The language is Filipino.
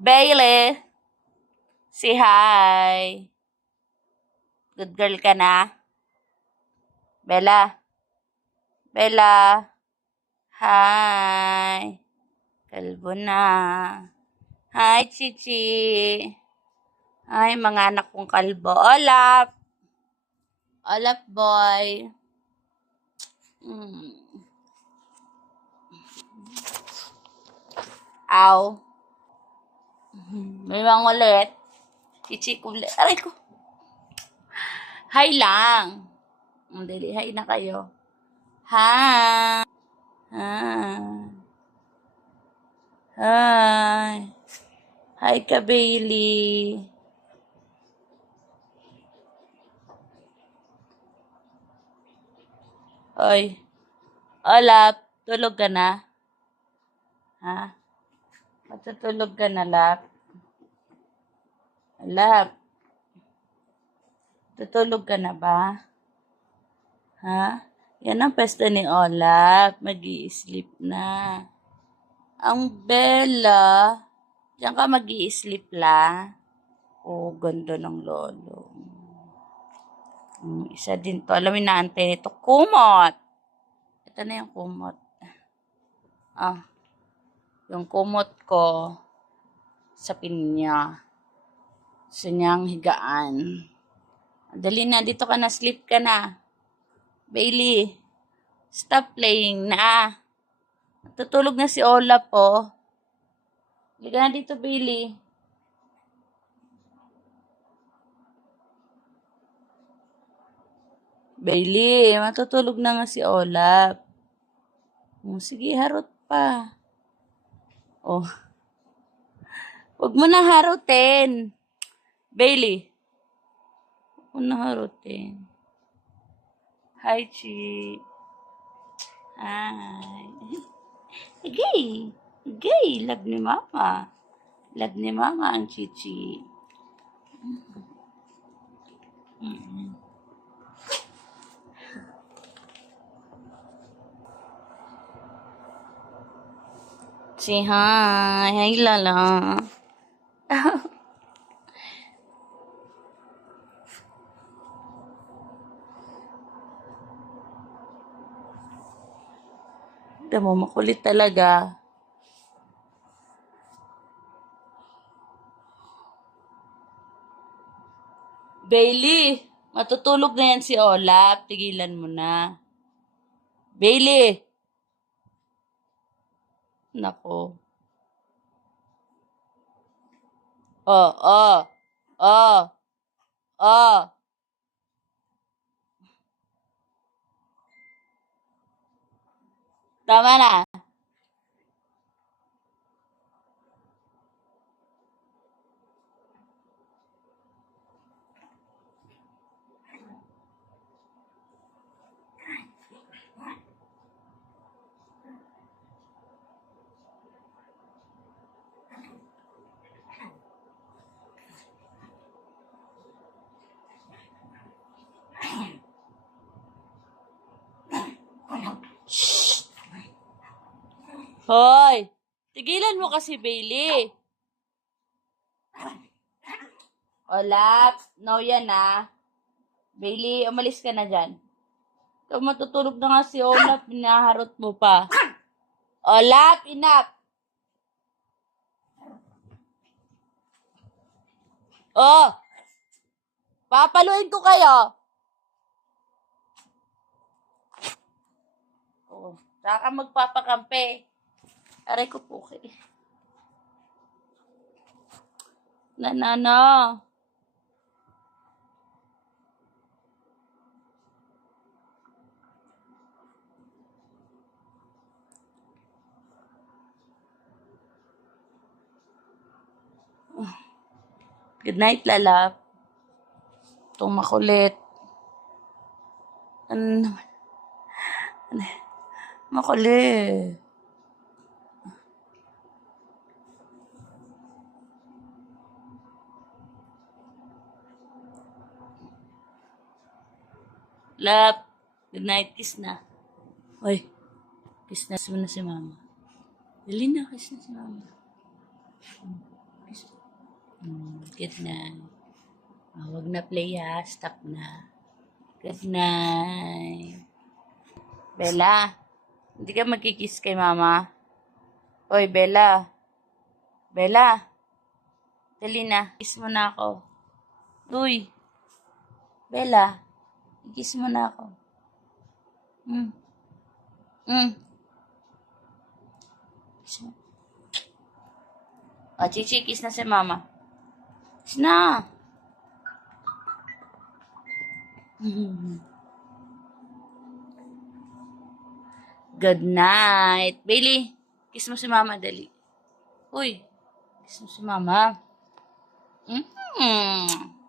Bailey, say hi. Good girl ka na? Bella? Bella? Hi. Kalbo na. Hi, Chichi. Hi, mga anak kong kalbo. Olap. Olap, boy. Aw. May mga ulit. Chichi ulit. Aray ko. Hi lang. Dali, hi na kayo. Hi. Hi. Hi. Hi ka, Bailey. Oy. Olap, tulog ka na? Ha? Matutulog ka na, Lap? Lap, tutulog ka na ba? Ha? Yan ang pwesto ni Olap. Mag-i-sleep na. Ang Bella, diyan ka mag-i-sleep la. Oh, ganda ng lolo. Isa din to. Alam mo na antay nito. Kumot. Ito na yung kumot. Yung kumot ko sa pinya. Sa niyang higaan. Dali na, dito ka na. Sleep ka na. Bailey, stop playing na. Natutulog na si Olap po. Liga na dito, Bailey. Bailey, matutulog na nga si Olap. Sige, harot pa. Oh. Huwag mo na harutin. Bailey. Huwag mo na harutin. Hi, Chi. Hi. Gay. Gay. Love ni Mama. Love ni Mama ang Chichi. Say hi. Hi, Lala. Mo, makulit talaga. Bailey, matutulog na yan si Olap. Tigilan mo na. Bailey! Nako. Oh. Tama na. Hoy! Tigilan mo kasi, Bailey. Olap, no yan na. Bailey, umalis ka na dyan. Ito, matutulog na nga si Olap, pinaharot mo pa. Olap, enough! Oh! Papaluin ko kayo. Oh, saka magpapakampi. Aray ko po kay. Nanana. Good night, Lala. Itong makulit. Ano naman? Makulit. Love. Good night. Kiss na. Oy. Kiss na mo na si Mama. Dali na. Kiss na si Mama. Good night. Wag na play ha. Stop na. Good night. Bella, hindi ka magkikiss kay mama? Oy, Bella. Bella. Dali na. Kiss mo na ako. Uy. Bella. Kiss mo na ako. Mm. Mm. Kiss mo. O, Chichi, kiss na si mama. Kiss na. Good night. Bailey, kiss mo si mama, dali. Uy, kiss mo si mama. Mm.